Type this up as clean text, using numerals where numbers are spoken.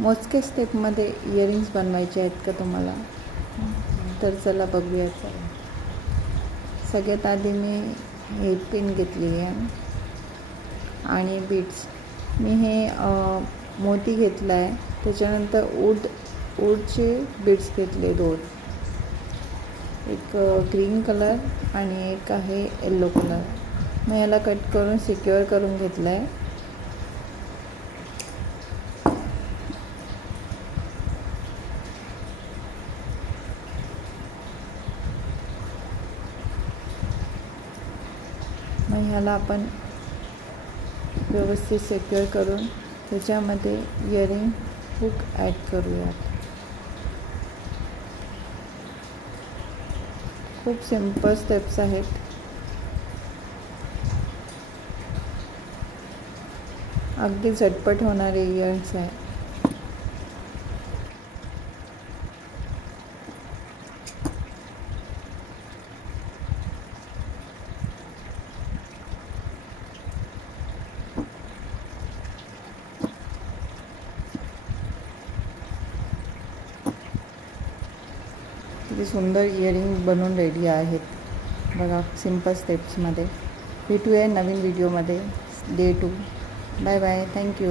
मोजके स्टेपमध्ये इयरिंग्स बनवायचे आहेत का तुम्हाला? तर चला बघूया. सगळ्यात आधी मी हे पिन घेतली आहे आणि बीड्स. मी हे मोती घेतला आहे, त्याच्यानंतर ऊडचे बीड्स घेतले 2, एक ग्रीन कलर आणि एक आहे येल्लो कलर. मी याला कट करून सिक्युअर करून घेतलं आहे. मग ह्याला आपण व्यवस्थित सिक्युअर करून त्याच्यामध्ये इयरिंग हुक ॲड करूयात. खूप सिंपल स्टेप्स आहेत. अगदी झटपट होणारे इयरिंग्स आहे. किती सुंदर इयरिंग बनवून रेडी आहेत बघा, सिंपल स्टेप्समध्ये. भेटूया नवीन व्हिडिओमध्ये. डे 2. Bye bye. थँक्यू.